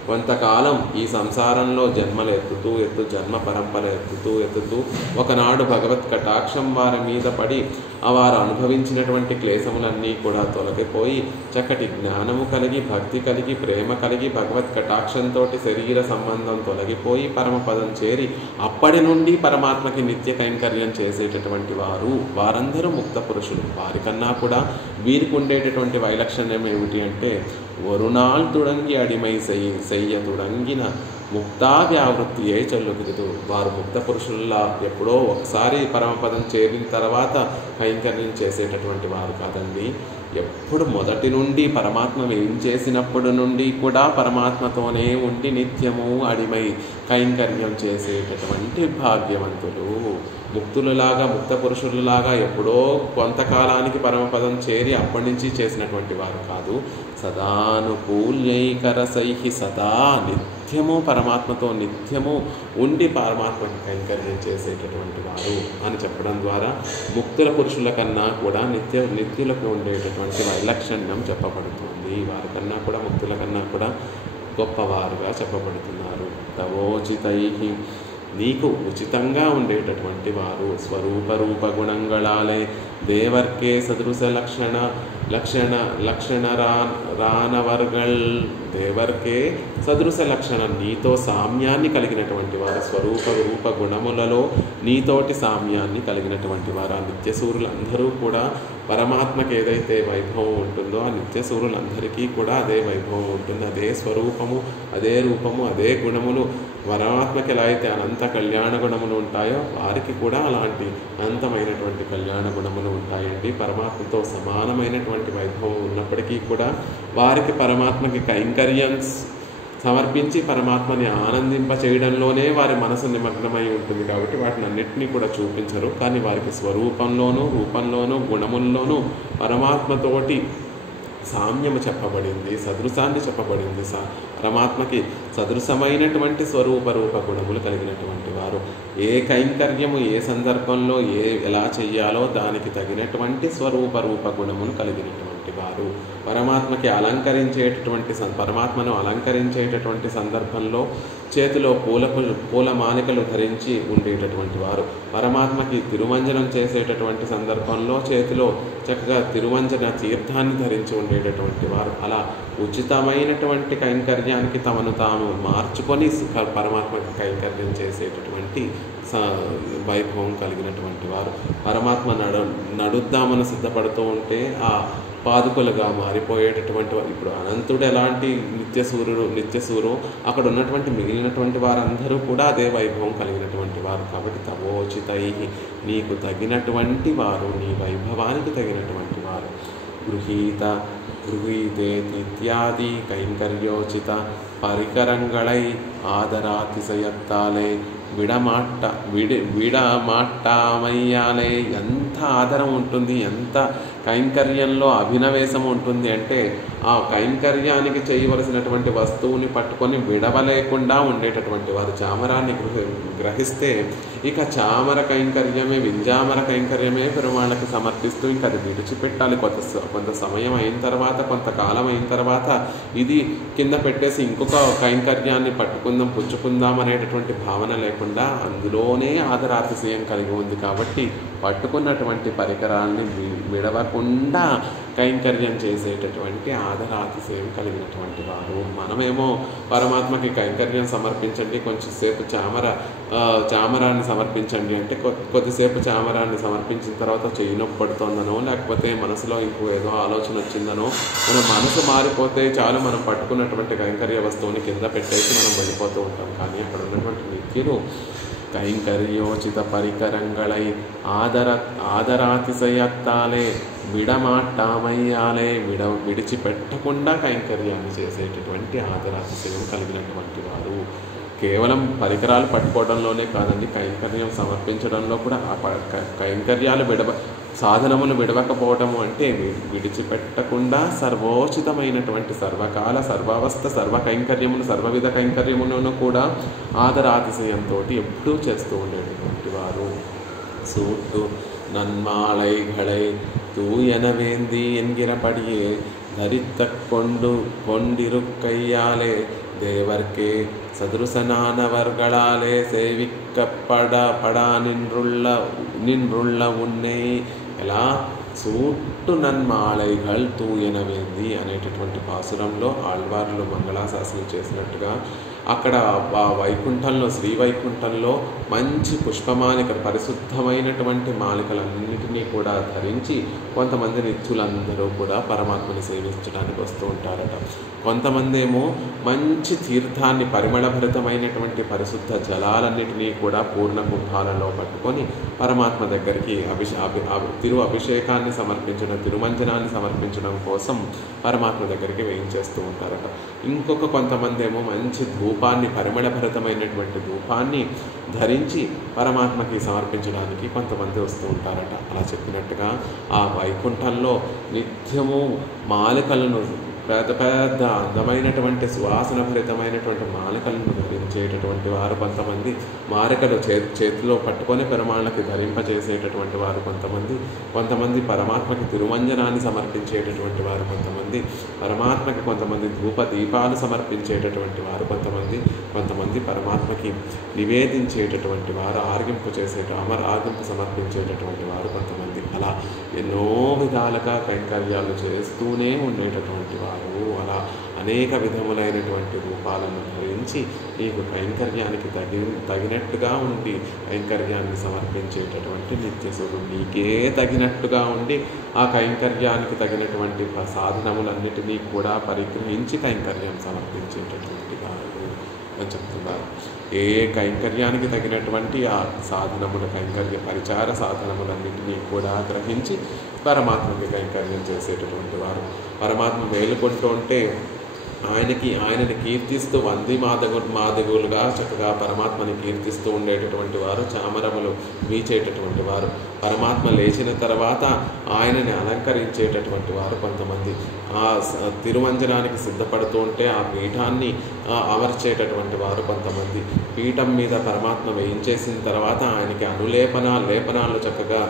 కొంతకాలం ఈ సంసారంలో జన్మలు ఎత్తుతూ జన్మ పరంపర ఎత్తుతూ ఒకనాడు భగవత్ కటాక్షం వారి మీద పడి వారు అనుభవించినటువంటి క్లేశములన్నీ కూడా తొలగిపోయి చక్కటి జ్ఞానము కలిగి భక్తి కలిగి ప్రేమ కలిగి భగవత్ కటాక్షంతో శరీర సంబంధం తొలగిపోయి పరమపదం చేరి అప్పటి నుండి పరమాత్మకి నిత్య కైంకర్యం చేసేటటువంటి వారందరూ ముక్త పురుషులు. వారికన్నా కూడా వీరికి ఉండేటటువంటి వైలక్షణ్యం ఏమిటి అంటే వరుణాల్ తుడంగి అడిమై సెయ్య తుడంగిన ముక్తా వ్యావృత్తి ఏ చల్లుగిరదు. వారు ముక్త పురుషుల్లా ఎప్పుడో ఒకసారి పరమపదం చేరిన తర్వాత కైంకర్యం చేసేటటువంటి వారు కాదండి. ఎప్పుడు మొదటి నుండి పరమాత్మ ఏం చేసినప్పుడు నుండి కూడా పరమాత్మతోనే ఉండి నిత్యము అడిమై కైంకర్యం చేసేటటువంటి భాగ్యవంతులు. ముక్తులలాగా ముక్త పురుషులలాగా ఎప్పుడో కొంతకాలానికి పరమపదం చేరి అప్పటి నుంచి చేసినటువంటి వారు కాదు. సదానుకూల్యైకరసైహి సదా నిత్యము పరమాత్మతో నిత్యము ఉండి పరమాత్మకి కైంకర్యం చేసేటటువంటి వారు అని చెప్పడం ద్వారా ముక్తుల పురుషుల కన్నా కూడా నిత్యులకు ఉండేటటువంటి వైలక్షణ్యం చెప్పబడుతుంది. వారికన్నా కూడా ముక్తుల కన్నా కూడా గొప్పవారుగా చెప్పబడుతున్నారు. తవోచితై నీకు ఉచితంగా ఉండేటటువంటి వారు స్వరూప గుణంగళాలే దేవర్కే సదృశ లక్షణ రానవర్గల్. దేవర్కే సదృశ లక్షణ నీతో సామ్యాన్ని కలిగినటువంటి వారు, రూప గుణములలో నీతోటి సామ్యాన్ని కలిగినటువంటి వారు. ఆ నిత్యసూరులందరూ కూడా పరమాత్మకి ఏదైతే వైభవం ఉంటుందో ఆ నిత్యసూరులందరికీ కూడా అదే వైభవం ఉంటుంది. అదే స్వరూపము, అదే రూపము, అదే గుణములు. పరమాత్మకి ఎలా అయితే అనంత కళ్యాణ గుణములు ఉంటాయో వారికి కూడా అలాంటి అనంతమైనటువంటి కళ్యాణ గుణములు ఉంటాయండి. పరమాత్మతో సమానమైనటువంటి వైభవం ఉన్నప్పటికీ కూడా వారికి పరమాత్మకి కైంకర్యం సమర్పించి పరమాత్మని ఆనందింప చేయడంలోనే వారి మనసు నిమగ్నమై ఉంటుంది. కాబట్టి వాటిని అన్నింటినీ కూడా చూపించరు. కానీ వారికి స్వరూపంలోనూ రూపంలోనూ గుణముల్లోనూ పరమాత్మతోటి సామ్యము చెప్పబడింది, సదృశాన్ని చెప్పబడింది. పరమాత్మకి సదృశమైనటువంటి స్వరూప రూప గుణములు కలిగినటువంటి వారు. ఏ కైంకర్యము ఏ సందర్భంలో ఎలా చెయ్యాలో దానికి తగినటువంటి స్వరూప రూప గుణములు కలిగినటువంటి వారు. పరమాత్మను అలంకరించేటటువంటి సందర్భంలో చేతిలో పూల మాలికలు ధరించి ఉండేటటువంటి వారు. పరమాత్మకి తిరుమంజనం చేసేటటువంటి సందర్భంలో చేతిలో చక్కగా తిరుమంజన తీర్థాన్ని ధరించి ఉండేటటువంటి వారు. అలా ఉచితమైనటువంటి కైంకర్యానికి తమను తాము మార్చుకొని పరమాత్మకి కైంకర్యం చేసేటటువంటి వైభవం కలిగినటువంటి వారు. పరమాత్మ నడుద్దామని సిద్ధపడుతూ ఉంటే ఆ పాదుకలుగా మారిపోయేటటువంటి వారు. ఇప్పుడు అనంతుడు ఎలాంటి నిత్యసూరు అక్కడ ఉన్నటువంటి మిగిలినటువంటి వారందరూ కూడా అదే వైభవం కలిగినటువంటి వారు. కాబట్టి తవోచితై, నీకు తగినటువంటి వారు, నీ వైభవానికి తగినటువంటి వారు. గృహీతేత్యాది కైంకర్యోచిత పరికరంగళై ఆదరాతిశయత్తాలే విడమాట్టామయ్యాలే. ఎంత ఆదరం ఉంటుంది, ఎంత కైంకర్యంలో అభినవేశం ఉంటుంది అంటే ఆ కైంకర్యానికి చేయవలసినటువంటి వస్తువుని పట్టుకొని విడవలేకుండా ఉండేటటువంటి వారు. చామరాన్ని గ్రహిస్తే ఇక చామర కైంకర్యమే, వింజామర కైంకర్యమే పెరుమాళ్ళకి సమర్పిస్తూ ఇంకా అది విడిచిపెట్టాలి. కొంత సమయం అయిన తర్వాత, కొంతకాలం అయిన తర్వాత ఇది కింద పెట్టేసి ఇంకొక కైంకర్యాన్ని పట్టుకుందాం, పుచ్చుకుందాం అనేటటువంటి భావన లేకుండా అందులోనే ఆదరాతిశయం కలిగి ఉంది. కాబట్టి పట్టుకున్నటువంటి పరికరాన్ని విడవకుండా కైంకర్యం చేసేటటువంటి ఆదరాతిశయం కలిగినటువంటి వారు. మనమేమో పరమాత్మకి కైంకర్యం సమర్పించండి, కొంచెంసేపు చామరాన్ని సమర్పించండి అంటే కొద్దిసేపు చామరాన్ని సమర్పించిన తర్వాత చెయ్యి నొప్పి పడుతుందనో, లేకపోతే మనసులో ఇంకో ఏదో ఆలోచన వచ్చిందనో, మన మనసు మారిపోతే చాలు మనం పట్టుకున్నటువంటి కైంకర్య వస్తువుని కింద పెట్టేసి మనం వెళ్ళిపోతూ ఉంటాం. కానీ అక్కడ ఉన్నటువంటి నిత్యులు కైంకర్యోచిత పరికరంగళై ఆదరాతిశయత్తాలే విడమాట్టామయ్యాలే. విడిచిపెట్టకుండా కైంకర్యాన్ని చేసేటటువంటి ఆదరాతిశయం కలిగినటువంటి వారు. కేవలం పరికరాలు పట్టుకోవడంలోనే కాదండి, కైంకర్యం సమర్పించడంలో కూడా ఆ కైంకర్యాలు సాధనములు విడవకపోవటము అంటే విడిచిపెట్టకుండా సర్వోచితమైనటువంటి సర్వకాల సర్వావస్థ సర్వ కైంకర్యమును సర్వవిధ కైంకర్యములను కూడా ఆదరాతిశయంతో ఎప్పుడూ చేస్తూ ఉండేటటువంటి వారు. సూట్టు నన్మాళైகளை தூயனவேந்தி என்கிறபடியே தரித்த கொண்டிருக்கையாலே தேவர்க்கே சதுருசனானவர்களாலே சேவிக்கப்படா நின்றுள்ள உன்னை. ఎలా సూట్టు నన్మాళైகள் తూయనవేంది అనేటటువంటి పాసురంలో ఆళ్వార్లు మంగళాశాసనం చేసినట్టుగా అక్కడ ఆ వైకుంఠంలో శ్రీవైకుంఠంలో మంచి పుష్పమాలిక పరిశుద్ధమైనటువంటి మాలికలన్నింటినీ కూడా ధరించి కొంతమంది నిత్యులందరూ కూడా పరమాత్మని సేవించడానికి వస్తూ ఉంటారట. కొంతమంది ఏమో మంచి తీర్థాన్ని పరిమళభరితమైనటువంటి పరిశుద్ధ జలాలన్నిటినీ కూడా పూర్ణ కుంభాలలో పట్టుకొని పరమాత్మ దగ్గరికి తిరు అభిషేకాన్ని సమర్పించడం, తిరుమంజనాన్ని సమర్పించడం కోసం పరమాత్మ దగ్గరికి వేయించేస్తూ ఉంటారట. ఇంకొక కొంతమంది ఏమో మంచి ధూపాన్ని, పరిమళభరితమైనటువంటి ధూపాన్ని ధరించి పరమాత్మకి సమర్పించడానికి కొంతమంది వస్తూ ఉంటారట. అలా చెప్పినట్టుగా ఆ వైకుంఠంలో నిత్యము మాలికలను పెద్ద పెద్ద అందమైనటువంటి సువాసన భరితమైనటువంటి మాలికలను ధరించేటటువంటి వారు కొంతమంది, మాలికలు చేతిలో పట్టుకొని పెరుమాళ్ళకి ధరింపజేసేటటువంటి వారు కొంతమంది పరమాత్మకి తిరుమంజనాన్ని సమర్పించేటటువంటి వారు కొంతమంది, పరమాత్మకి కొంతమంది ధూప దీపాలు సమర్పించేటటువంటి వారు కొంతమంది పరమాత్మకి నివేదించేటటువంటి వారు, ఆర్గింపు సమర్పించేటటువంటి వారు కొంతమంది. అలా ఎన్నో విధాలుగా కైంకర్యాలు చేస్తూనే ఉండేటటువంటి వారు. అలా అనేక విధములైనటువంటి రూపాలను ధరించి నీకు కైంకర్యానికి తగినట్టుగా ఉండి కైంకర్యాన్ని సమర్పించేటటువంటి నిత్యసుడు, నీకే తగినట్టుగా ఉండి ఆ కైంకర్యానికి తగినటువంటి సాధనములన్నిటినీ కూడా పరిగ్రహించి కైంకర్యం సమర్పించేటటువంటి వారు అని చెప్తున్నారు. ఏ కైంకర్యానికి తగినటువంటి ఆ సాధనముల పరిచార సాధనములన్నింటినీ కూడా గ్రహించి పరమాత్మకి కైంకర్యం చేసేటటువంటి వారు. పరమాత్మ మేలుకుంటూ ఉంటే ఆయనని కీర్తిస్తూ వంది మాదగులుగా చక్కగా పరమాత్మని కీర్తిస్తూ ఉండేటటువంటి వారు, చామరములు వీచేటటువంటి వారు. పరమాత్మ లేచిన తర్వాత ఆయనని అలంకరించేటటువంటి వారు కొంతమంది. తిరుమంజనానికి సిద్ధపడుతూ ఉంటే ఆ పీఠాన్ని అమర్చేటటువంటి వారు కొంతమంది, పీఠం మీద పరమాత్మ వేయించేసిన తర్వాత ఆయనకి లేపనాలు చక్కగా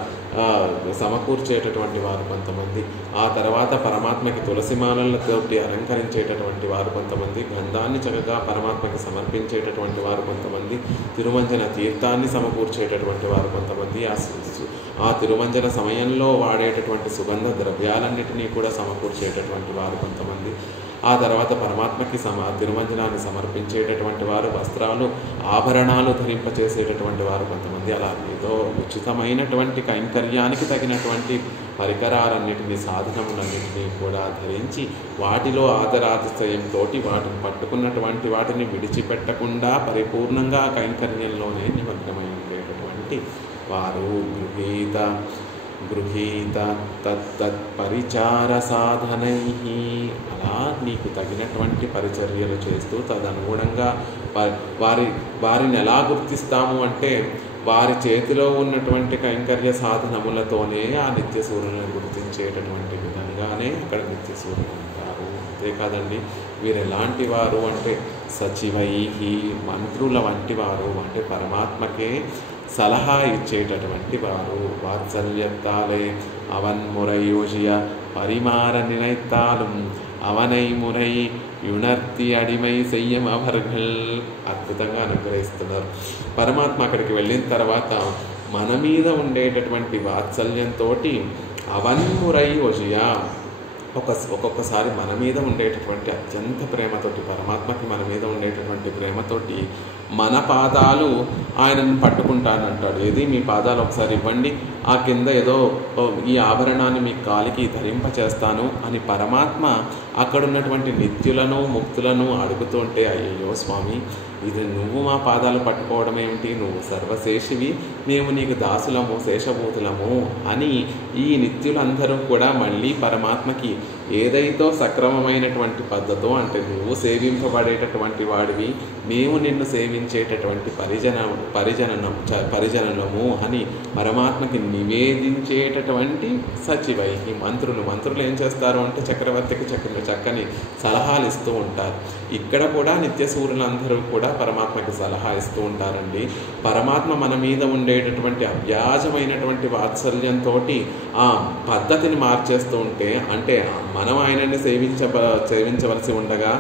సమకూర్చేటటువంటి వారు కొంతమంది, ఆ తర్వాత పరమాత్మకి తులసిమాలతోటి అలంకరించేటటువంటి వారు కొంతమంది, గంధాన్ని చక్కగా పరమాత్మకి సమర్పించేటటువంటి వారు కొంతమంది, తిరుమంజన తీర్థాన్ని సమకూర్చేటటువంటి వారు కొంతమంది, ఆ తిరుమంజన సమయంలో వాడేటటువంటి సుగంధ ద్రవ్యాలన్నిటినీ కూడా సమకూర్చేటటువంటి వారు కొంతమంది, ఆ తర్వాత పరమాత్మకి తిరుమంజనాన్ని సమర్పించేటటువంటి వారు వస్త్రాలు ఆభరణాలు ధరింపచేసేటటువంటి వారు కొంతమంది, అలా ఏదో ఉచితమైనటువంటి కైంకర్యానికి తగినటువంటి పరికరాలన్నిటినీ సాధనములన్నింటినీ కూడా ధరించి వాటిలో ఆదరాతిశయంతో వాటిని పట్టుకున్నటువంటి వాటిని విడిచిపెట్టకుండా పరిపూర్ణంగా కైంకర్యంలోనే నిమగ్నమై ఉండేటటువంటి వారు గృహీత తత్పరిచార సాధనై, అలా నీకు తగినటువంటి పరిచర్యలు చేస్తూ తదనుగుణంగా వారిని ఎలా గుర్తిస్తాము అంటే వారి చేతిలో ఉన్నటువంటి కైంకర్య సాధనములతోనే ఆ నిత్య సూర్యులను గుర్తించేటటువంటి విధంగానే అక్కడ నిత్య సూర్యులు ఉంటారు. అంతేకాదండి, వీరు ఎలాంటి వారు అంటే సచివై, మంత్రుల వంటి వారు, అంటే పరమాత్మకే సలహా ఇచ్చేటటువంటి వారు. వాత్సల్యత్తాలే అవన్ మురయోజియ పరిమార నిனைத்தாலும் అవనై మురై యుణర్తి అడిమై సెయ్యం అవర్గల్, అద్భుతంగా అనుగ్రహిస్తున్నారు. పరమాత్మ అక్కడికి వెళ్ళిన తర్వాత మన మీద ఉండేటటువంటి వాత్సల్యంతో అవన్మురై ఓజియ, ఒక్కొక్కసారి మన మీద ఉండేటటువంటి అత్యంత ప్రేమతోటి, పరమాత్మకి మన మీద ఉండేటటువంటి ప్రేమతోటి మన పాదాలు ఆయనను పట్టుకుంటానంటాడు. ఏది మీ పాదాలు ఒకసారి ఇవ్వండి, ఆ కింద ఏదో ఈ ఆభరణాన్ని మీ కాలికి ధరింపచేస్తాను అని పరమాత్మ అక్కడ ఉన్నటువంటి నిత్యులను ముక్తులను అడుగుతుంటే, అయ్యయ్యో స్వామి, ఇది నువ్వు మా పాదాలు పట్టుకోవడం ఏమిటి, నువ్వు సర్వశేషివి, మేము నీకు దాసులము శేషభూతులము అని ఈ నిత్యులందరూ కూడా మళ్ళీ పరమాత్మకి ఏదైతే సక్రమమైనటువంటి పద్ధతో, అంటే నువ్వు సేవింపబడేటటువంటి వాడివి, మేము నిన్ను సేవించేటటువంటి పరిజననము అని పరమాత్మకి నివేదించేటటువంటి సచివై మంత్రులు ఏం చేస్తారు అంటే చక్రవర్తికి చక్కని సలహాలు ఇస్తూ ఉంటారు. ఇక్కడ కూడా నిత్య సూర్యులందరూ కూడా పరమాత్మకి సలహా ఇస్తూ ఉంటారండి. పరమాత్మ మన మీద ఉండేటటువంటి అవ్యాజమైనటువంటి వాత్సల్యంతో ఆ పద్ధతిని మార్చేస్తూ ఉంటే, అంటే మనం ఆయనని సేవించవలసి ఉండగా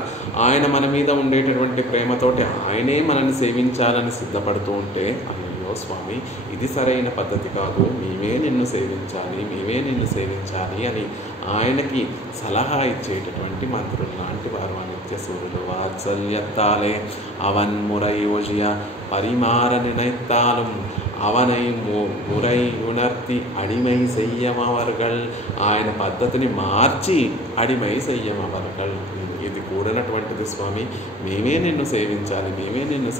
ఆయన మన మీద ఉండేటటువంటి ప్రేమతోటి ఆయనే మనల్ని సేవించాలని సిద్ధపడుతూ ఉంటే, అయ్యో స్వామి, ఇది సరైన పద్ధతి కాదు, మేమే నిన్ను సేవించాలి అని ఆయనకి సలహా ఇచ్చేటటువంటి మంత్రులు లాంటి వారు ఆ నిత్య సూర్యులు. వాత్సల్యత్తాలే అవన్ మురయోజియ పరిమార నిனைத்தாலும் అవనై మురై ఉణర్తి అడిమై సెయ్యమవర్గల్, ఆయన పద్ధతిని మార్చి అడిమై సెయ్యమవర్గల్, ఇది కూడినటువంటిది స్వామి, మేమే నిన్ను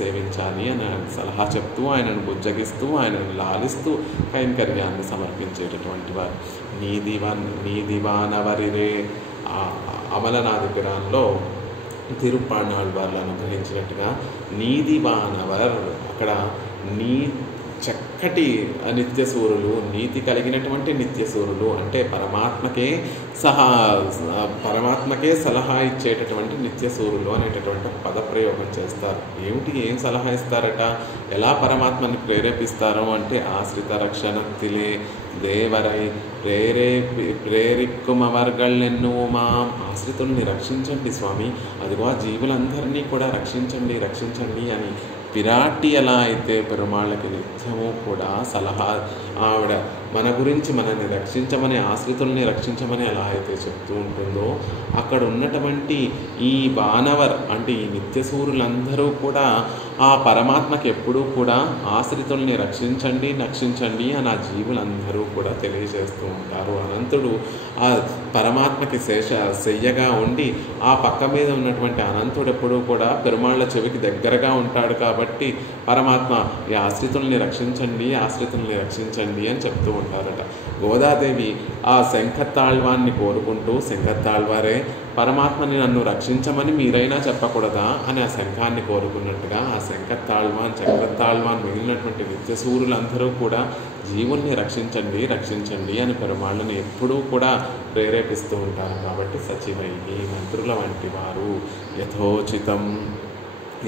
సేవించాలి అని సలహా చెప్తూ ఆయనను బుజ్జగిస్తూ ఆయనను లాలిస్తూ కైంకర్యాన్ని సమర్పించేటటువంటి వారు. నీ దివానవరిరే, అమలనాథి పురాణంలో తిరుప్పాణాళ్ వాళ్ళు అనుగ్రహించినట్టుగా నీదివానవర్, అక్కడ చక్కటి నిత్యసూరులు, నీతి కలిగినటువంటి నిత్యసూరులు, అంటే పరమాత్మకే సలహా ఇచ్చేటటువంటి నిత్యసూరులు అనేటటువంటి ఒక పదప్రయోగం చేస్తారు. ఏం సలహా ఇస్తారట, ఎలా పరమాత్మని ప్రేరేపిస్తారో అంటే ఆశ్రిత రక్షణతిలే దేవరై ప్రేరిక్కుమవర్గళ్ళెన్నుమా, ఆశ్రితుల్ని రక్షించండి స్వామి, అదిగో ఆ జీవులందరినీ కూడా రక్షించండి అని పిరాటి ఎలా అయితే పెరుమాళ్ళకి నిత్యము కూడా సలహా, ఆవిడ మన గురించి మనల్ని రక్షించమని, ఆశ్రితుల్ని రక్షించమని ఎలా అయితే చెప్తూ ఉంటుందో, అక్కడ ఉన్నటువంటి ఈ వానవర్ అంటే ఈ నిత్యసూరులందరూ కూడా ఆ పరమాత్మకి ఎప్పుడూ కూడా ఆశ్రితుల్ని రక్షించండి అని ఆ జీవులందరూ కూడా తెలియజేస్తూ ఉంటారు. అనంతుడు ఆ పరమాత్మకి శయ్యగా ఉండి ఆ పక్క మీద ఉన్నటువంటి అనంతుడు ఎప్పుడూ కూడా పెరుమాళ్ళ చెవికి దగ్గరగా ఉంటాడు కాబట్టి పరమాత్మ ఈ ఆశ్రితుల్ని రక్షించండి అని చెప్తూ ఉంటారట. గోదాదేవి ఆ శంఖతాళ్వాన్ని కోరుకుంటూ, శంఖతాళ్వారే పరమాత్మని నన్ను రక్షించమని మీరైనా చెప్పకూడదా అని ఆ శంఖాన్ని కోరుకున్నట్టుగా ఆ శంఖతాళ్వాన్ చక్రతాళ్వాన్ మిగిలినటువంటి నిత్యసూరులందరూ కూడా జీవుల్ని రక్షించండి రక్షించండి అని పెరుమాళ్ళని ఎప్పుడూ కూడా ప్రేరేపిస్తూ ఉంటారు. కాబట్టి సచివై మంత్రుల వంటి వారు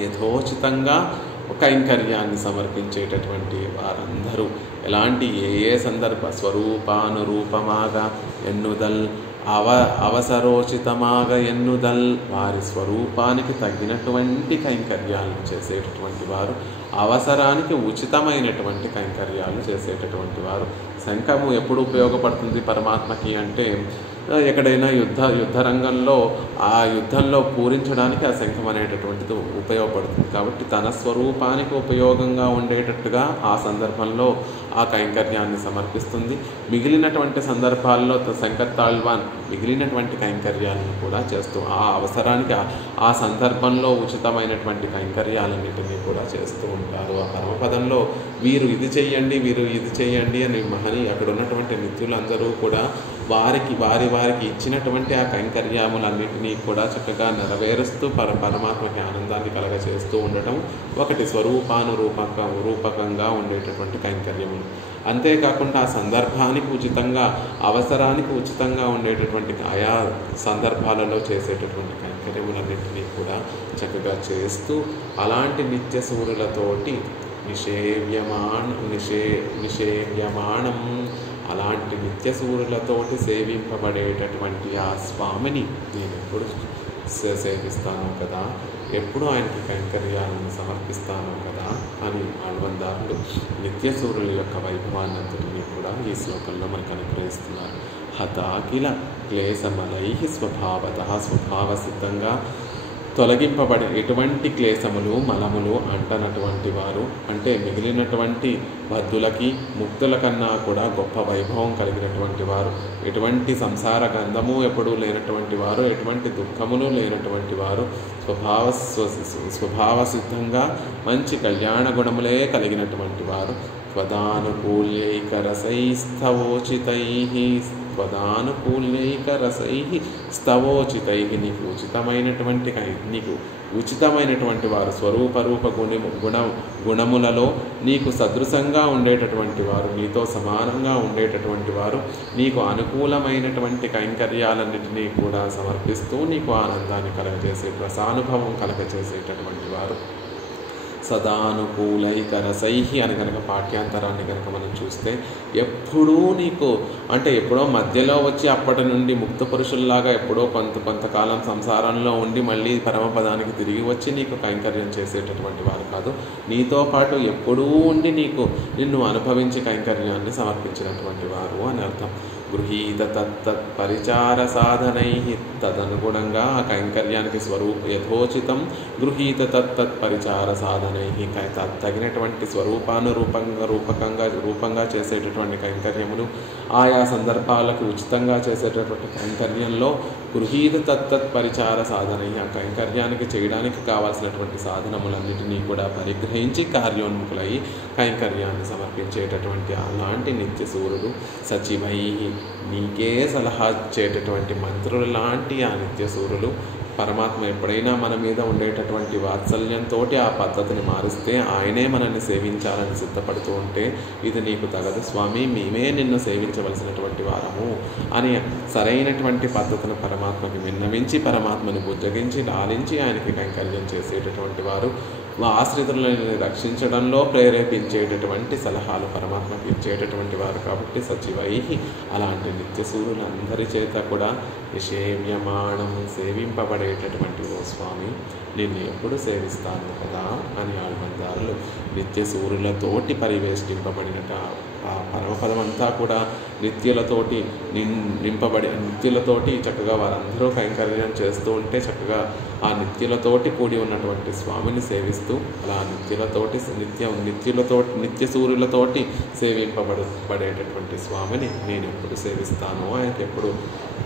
యథోచితంగా కైంకర్యాన్ని సమర్పించేటటువంటి వారందరూ ఎలాంటి ఏ సందర్భ స్వరూపానురూపమాగా ఎన్నుదల్ అవసరోచితమాగా ఎన్నుదల్ వారి స్వరూపానికి తగినటువంటి కైంకర్యాలను చేసేటటువంటి వారు, అవసరానికి ఉచితమైనటువంటి కైంకర్యాలు చేసేటటువంటి వారు. శంఖము ఎప్పుడు ఉపయోగపడుతుంది పరమాత్మకి అంటే ఎక్కడైనా యుద్ధ రంగంలో ఆ యుద్ధంలో పూరించడానికి ఆ శంఖం అనేటటువంటిది ఉపయోగపడుతుంది. కాబట్టి తన స్వరూపానికి ఉపయోగంగా ఉండేటట్టుగా ఆ సందర్భంలో ఆ కైంకర్యాన్ని సమర్పిస్తుంది. మిగిలినటువంటి సందర్భాల్లో శంఖతాళ్వాన్ మిగిలినటువంటి కైంకర్యాలను కూడా చేస్తూ ఆ అవసరానికి ఆ సందర్భంలో ఉచితమైనటువంటి కైంకర్యాలన్నింటినీ కూడా చేస్తూ ఉంటారు. ఆ పరమపదంలో వీరు ఇది చెయ్యండి అని అక్కడ ఉన్నటువంటి నిత్యులందరూ కూడా వారికి ఇచ్చినటువంటి ఆ కైంకర్యములన్నింటినీ కూడా చక్కగా నెరవేరుస్తూ పరమాత్మకి ఆనందాన్ని కలగచేస్తూ ఉండటం ఒకటి రూపకంగా ఉండేటటువంటి కైంకర్యములు. అంతేకాకుండా ఆ సందర్భానికి ఉచితంగా, అవసరానికి ఉచితంగా ఉండేటటువంటి ఆయా సందర్భాలలో చేసేటటువంటి కైంకర్యములన్నింటినీ కూడా చక్కగా చేస్తూ అలాంటి నిత్యసూరులతోటి నిషేవ్యమాణం అలాంటి నిత్యసూరులతోటి సేవింపబడేటటువంటి ఆ స్వామిని నేను ఎప్పుడు సేవిస్తాను కదా, ఎప్పుడు ఆయనకి కైంకర్యాలను సమర్పిస్తాను కదా అని ఆళ్వార్లు నిత్యసూరుల యొక్క వైభవాన్నంతటినీ కూడా ఈ శ్లోకంలో మనకు అనుగ్రహిస్తున్నారు. హతాకిల క్లేశమలై స్వభావసిద్ధంగా తొలగింపబడి ఎటువంటి క్లేశములు మలములు అంటనటువంటి వారు అంటే మిగిలినటువంటి బద్ధులకి ముక్తుల కన్నా కూడా గొప్ప వైభవం కలిగినటువంటి వారు, ఎటువంటి సంసార గంధము ఎప్పుడూ లేనటువంటి వారు, ఎటువంటి దుఃఖములు లేనటువంటి వారు, స్వభావసిద్ధంగా మంచి కళ్యాణ గుణములే కలిగినటువంటి వారు, స్తవోచితై నీకు ఉచితమైనటువంటి వారు, స్వరూప గుణములలో నీకు సదృశంగా ఉండేటటువంటి వారు, నీతో సమానంగా ఉండేటటువంటి వారు, నీకు అనుకూలమైనటువంటి కైంకర్యాలన్నింటినీ కూడా సమర్పిస్తూ నీకు ఆనందాన్ని కలగజేసే రసానుభవం కలగజేసేటటువంటి వారు. సదానుకూలైకరసై అని కనుక పాఠ్యాంతరాన్ని కనుక మనం చూస్తే ఎప్పుడూ నీకు అంటే ఎప్పుడో మధ్యలో వచ్చి అప్పటి నుండి ముక్త పురుషుల్లాగా ఎప్పుడో కొంతకాలం సంసారంలో ఉండి మళ్ళీ పరమపదానికి తిరిగి వచ్చి నీకు కైంకర్యం చేసేటటువంటి వారు కాదు, నీతో పాటు ఎప్పుడూ ఉండి నిన్ను అనుభవించి కైంకర్యాన్ని సమర్పించినటువంటి వారు అని అర్థం. గృహీత పరిచార సాధనై తదనుగుణంగా ఆ కైంకర్యానికి యథోచితం గృహీత పరిచార సాధనై తగినటువంటి రూపంగా చేసేటటువంటి కైంకర్యములు, ఆయా సందర్భాలకు ఉచితంగా చేసేటటువంటి కైంకర్యంలో గృహీత పరిచార సాధనై ఆ కైంకర్యానికి చేయడానికి కావాల్సినటువంటి సాధనములన్నిటినీ కూడా పరిగ్రహించి కార్యోన్ముఖులై కైంకర్యాన్ని సమర్పించేటటువంటి అలాంటి నిత్యసూరులు సచివై నీకే సలహా ఇచ్చేటటువంటి మంత్రులు లాంటి ఆ నిత్యసూరులు. పరమాత్మ ఎప్పుడైనా మన మీద ఉండేటటువంటి వాత్సల్యంతో ఆ పద్ధతిని మారిస్తే ఆయనే మనల్ని సేవించాలని సిద్ధపడుతూ ఉంటే ఇది నీకు తగదు స్వామి, మేమే నిన్ను సేవించవలసినటువంటి వారము అని సరైనటువంటి పద్ధతిని పరమాత్మకి విన్నవించి పరమాత్మని బుజ్జగించి లాలించి ఆయనకి కైంకర్యం చేసేటటువంటి వారు, ఆశ్రితులను రక్షించడంలో ప్రేరేపించేటటువంటి సలహాలు పరమాత్మకి ఇచ్చేటటువంటి వారు. కాబట్టి సచివై అలాంటి నిత్యసూరులందరి చేత కూడా నిషేవ్యమాణం సేవింపబడేటటువంటి ఓ స్వామి నిన్ను ఎప్పుడు సేవిస్తాను కదా అని ఆళ్వార్లు నిత్యసూరులతోటి పరివేష్టింపబడినట ఆ పరమపదమంతా కూడా నిత్యులతోటి నిత్యులతోటి చక్కగా వారందరూ కైంకర్యం చేస్తూ ఉంటే చక్కగా ఆ నిత్యులతోటి కూడి ఉన్నటువంటి స్వామిని సేవిస్తూ అలా నిత్యసూరులతోటి సేవింపబడేటటువంటి స్వామిని నేను ఎప్పుడు సేవిస్తానో ఆయనకి ఎప్పుడు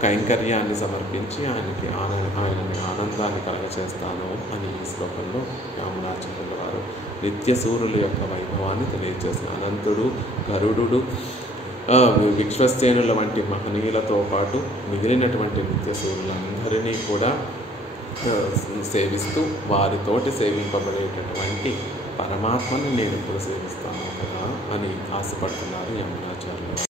కైంకర్యాన్ని సమర్పించి ఆయనని ఆనందాన్ని కలగచేస్తాను అని ఈ శ్లోకంలో యామునాచార్యుల వారు నిత్యసూరుల యొక్క వైభవాన్ని తెలియజేసిన అనంతుడు గరుడు విశ్వసేనుల వంటి మహనీయులతో పాటు మిగిలినటువంటి నిత్యసూరులందరినీ కూడా సేవిస్తూ వారితోటి సేవింపబడేటటువంటి పరమాత్మని నేను ఇప్పుడు సేవిస్తాను కదా అని ఆశపడుతున్నారు యమునాచార్యులు.